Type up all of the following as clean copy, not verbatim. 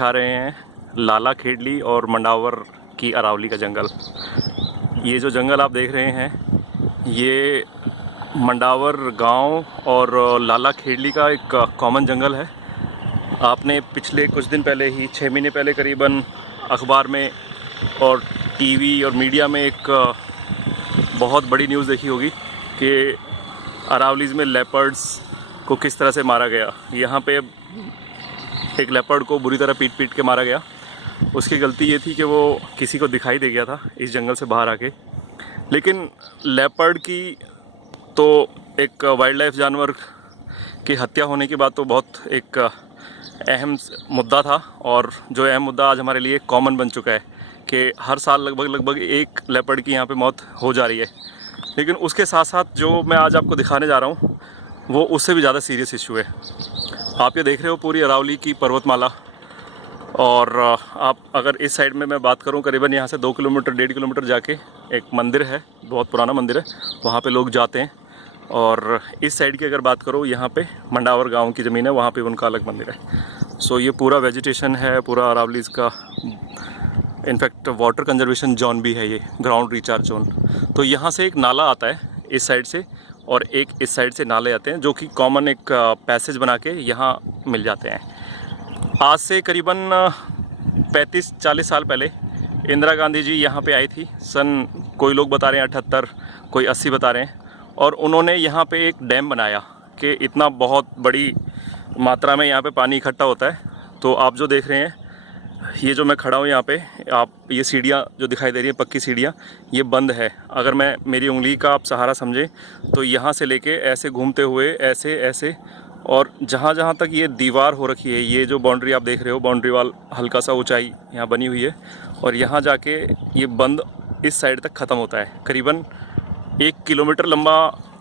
दिखा रहे हैं लाला खेडली और मंडावर की अरावली का जंगल। ये जो जंगल आप देख रहे हैं ये मंडावर गांव और लाला खेडली का एक कॉमन जंगल है। आपने पिछले कुछ दिन पहले ही 6 महीने पहले करीबन अखबार में और टीवी और मीडिया में एक बहुत बड़ी न्यूज़ देखी होगी कि अरावलीज़ में लेपर्ड्स को किस तरह से मारा गया। यहाँ पे एक लेपर्ड को बुरी तरह पीट के मारा गया। उसकी गलती ये थी कि वो किसी को दिखाई दे गया था इस जंगल से बाहर आके। लेकिन लेपर्ड की तो एक वाइल्ड लाइफ जानवर की हत्या होने के बाद तो बहुत एक अहम मुद्दा था, और जो अहम मुद्दा आज हमारे लिए कॉमन बन चुका है कि हर साल लगभग एक लेपर्ड की यहाँ पे मौत हो जा रही है। लेकिन उसके साथ साथ जो मैं आज आपको दिखाने जा रहा हूँ वो उससे भी ज़्यादा सीरियस इशू है। आप ये देख रहे हो पूरी अरावली की पर्वतमाला, और आप अगर इस साइड में मैं बात करूं करीबन यहाँ से 2 किलोमीटर 1.5 किलोमीटर जाके एक मंदिर है, बहुत पुराना मंदिर है, वहाँ पे लोग जाते हैं। और इस साइड की अगर बात करो यहाँ पे मंडावर गांव की ज़मीन है, वहाँ पे उनका अलग मंदिर है। सो ये पूरा वेजिटेशन है, पूरा अरावलीज़ का इनफैक्ट वाटर कंजर्वेशन जोन भी है, ये ग्राउंड रिचार्ज जोन। तो यहाँ से एक नाला आता है इस साइड से और एक इस साइड से नाले आते हैं जो कि कॉमन एक पैसेज बना के यहाँ मिल जाते हैं। आज से करीबन 35-40 साल पहले इंदिरा गांधी जी यहाँ पे आई थी। सन कोई लोग बता रहे हैं 78, कोई 80 बता रहे हैं। और उन्होंने यहाँ पे एक डैम बनाया कि इतना बहुत बड़ी मात्रा में यहाँ पे पानी इकट्ठा होता है। तो आप जो देख रहे हैं, ये जो मैं खड़ा हूँ यहाँ पे, आप ये सीढ़ियाँ जो दिखाई दे रही हैं, पक्की सीढ़ियाँ, ये बंद है। अगर मैं मेरी उंगली का आप सहारा समझें तो यहाँ से लेके ऐसे घूमते हुए ऐसे ऐसे, और जहाँ जहाँ तक ये दीवार हो रखी है, ये जो बाउंड्री आप देख रहे हो, बाउंड्री वाल हल्का सा ऊंचाई यहाँ बनी हुई है, और यहाँ जाके ये बंद इस साइड तक ख़त्म होता है। करीबन 1 किलोमीटर लंबा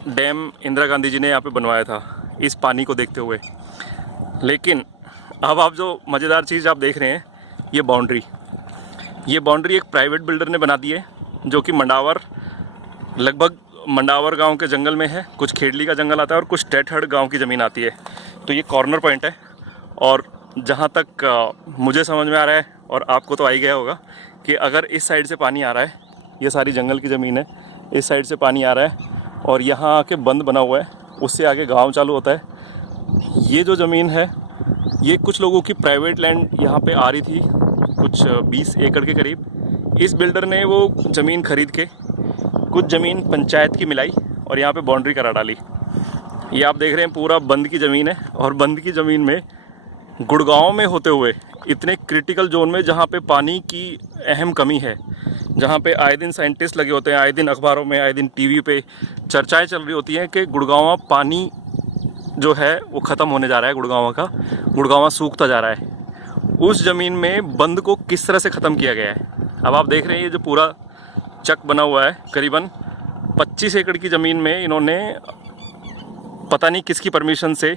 डैम इंदिरा गांधी जी ने यहाँ पे बनवाया था इस पानी को देखते हुए। लेकिन अब आप जो मज़ेदार चीज़ आप देख रहे हैं, ये बाउंड्री एक प्राइवेट बिल्डर ने बना दी है, जो कि लगभग मंडावर गांव के जंगल में है। कुछ खेडली का जंगल आता है और कुछ टेटहड़ गांव की ज़मीन आती है। तो ये कॉर्नर पॉइंट है, और जहां तक मुझे समझ में आ रहा है, और आपको तो आ ही गया होगा, कि अगर इस साइड से पानी आ रहा है, ये सारी जंगल की ज़मीन है, इस साइड से पानी आ रहा है और यहाँ आके बंद बना हुआ है, उससे आगे गाँव चालू होता है। ये जो ज़मीन है ये कुछ लोगों की प्राइवेट लैंड यहाँ पे आ रही थी, कुछ 20 एकड़ के करीब। इस बिल्डर ने वो ज़मीन खरीद के कुछ ज़मीन पंचायत की मिलाई और यहाँ पे बाउंड्री करा डाली। ये आप देख रहे हैं पूरा बंद की ज़मीन है, और बंद की ज़मीन में गुड़गांव में होते हुए इतने क्रिटिकल जोन में जहाँ पे पानी की अहम कमी है, जहाँ पे आए दिन साइंटिस्ट लगे होते हैं, आए दिन अखबारों में, आए दिन टीवी पे चर्चाएँ चल रही होती हैं कि गुड़गांव पानी जो है वो ख़त्म होने जा रहा है, गुड़गांव सूखता जा रहा है। उस ज़मीन में बंद को किस तरह से ख़त्म किया गया है। अब आप देख रहे हैं ये जो पूरा चक बना हुआ है, करीबन 25 एकड़ की ज़मीन में इन्होंने पता नहीं किसकी परमिशन से,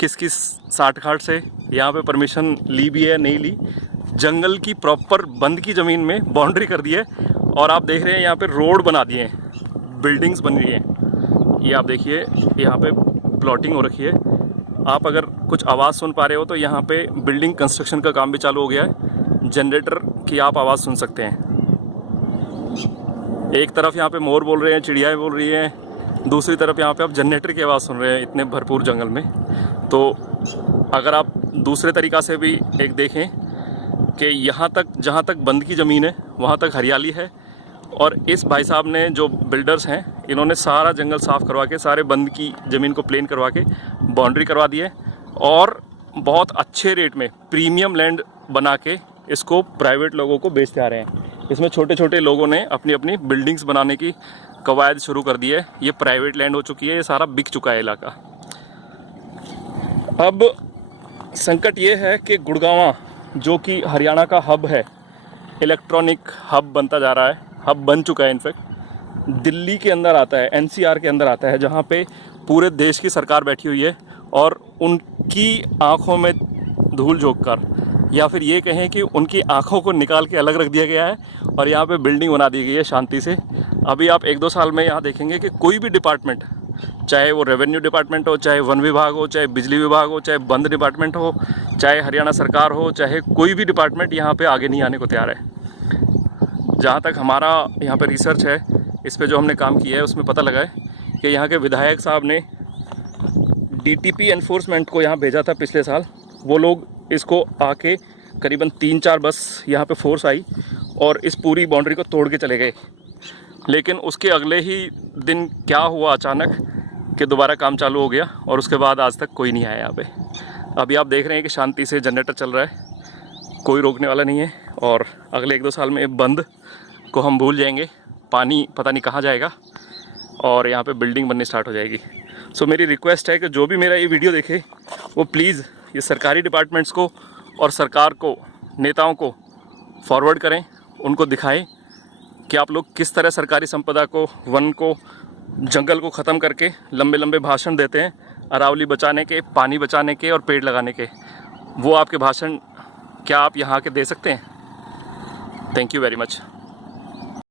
किसकी साठ-खाट से यहाँ पे परमिशन ली भी है, नहीं ली, जंगल की प्रॉपर बंद की ज़मीन में बाउंड्री कर दी है। और आप देख रहे हैं यहाँ पे रोड बना दिए हैं, बिल्डिंग्स बन रही हैं। ये आप देखिए यहाँ पे प्लॉटिंग हो रखी है। आप अगर कुछ आवाज़ सुन पा रहे हो तो यहाँ पे बिल्डिंग कंस्ट्रक्शन का काम भी चालू हो गया है। जनरेटर की आप आवाज़ सुन सकते हैं। एक तरफ यहाँ पे मोर बोल रहे हैं, चिड़ियाएँ बोल रही हैं, दूसरी तरफ यहाँ पे आप जनरेटर की आवाज़ सुन रहे हैं इतने भरपूर जंगल में। तो अगर आप दूसरे तरीक़ा से भी एक देखें कि यहाँ तक, जहाँ तक बंद की ज़मीन है वहाँ तक हरियाली है, और इस भाई साहब ने, जो बिल्डर्स हैं, इन्होंने सारा जंगल साफ़ करवा के, सारे बंद की ज़मीन को प्लेन करवा के बाउंड्री करवा दी है, और बहुत अच्छे रेट में प्रीमियम लैंड बना के इसको प्राइवेट लोगों को बेचते आ रहे हैं। इसमें छोटे छोटे लोगों ने अपनी अपनी बिल्डिंग्स बनाने की कवायद शुरू कर दी है। ये प्राइवेट लैंड हो चुकी है, ये सारा बिक चुका है इलाका। अब संकट ये है कि गुड़गांव, जो कि हरियाणा का हब है, इलेक्ट्रॉनिक हब बनता जा रहा है, हब बन चुका है इनफैक्ट, दिल्ली के अंदर आता है, एनसीआर के अंदर आता है, जहाँ पे पूरे देश की सरकार बैठी हुई है, और उनकी आँखों में धूल झोंक कर, या फिर ये कहें कि उनकी आँखों को निकाल के अलग रख दिया गया है, और यहाँ पे बिल्डिंग बना दी गई है शांति से। अभी आप 1-2 साल में यहाँ देखेंगे कि कोई भी डिपार्टमेंट चाहे वो रेवेन्यू डिपार्टमेंट हो, चाहे वन विभाग हो, चाहे बिजली विभाग हो, चाहे बंद डिपार्टमेंट हो, चाहे हरियाणा सरकार हो, चाहे कोई भी डिपार्टमेंट यहाँ पे आगे नहीं आने को तैयार है। जहाँ तक हमारा यहाँ पे रिसर्च है, इस पे जो हमने काम किया है, उसमें पता लगा है कि यहाँ के विधायक साहब ने डीटीपी एनफोर्समेंट को यहाँ भेजा था पिछले साल। वो लोग इसको आके करीबन 3-4 बस यहाँ पे फोर्स आई और इस पूरी बाउंड्री को तोड़ के चले गए। लेकिन उसके अगले ही दिन क्या हुआ अचानक कि दोबारा काम चालू हो गया और उसके बाद आज तक कोई नहीं आया यहाँ पे। अभी आप देख रहे हैं कि शांति से जनरेटर चल रहा है, कोई रोकने वाला नहीं है। और अगले 1-2 साल में बंद को हम भूल जाएंगे, पानी पता नहीं कहाँ जाएगा और यहाँ पे बिल्डिंग बननी स्टार्ट हो जाएगी। सो मेरी रिक्वेस्ट है कि जो भी मेरा ये वीडियो देखे वो प्लीज़ ये सरकारी डिपार्टमेंट्स को और सरकार को, नेताओं को फॉरवर्ड करें, उनको दिखाएं कि आप लोग किस तरह सरकारी संपदा को, वन को, जंगल को ख़त्म करके लंबे लंबे भाषण देते हैं अरावली बचाने के, पानी बचाने के और पेड़ लगाने के। वो आपके भाषण क्या आप यहाँ के दे सकते हैं? Thank you very much.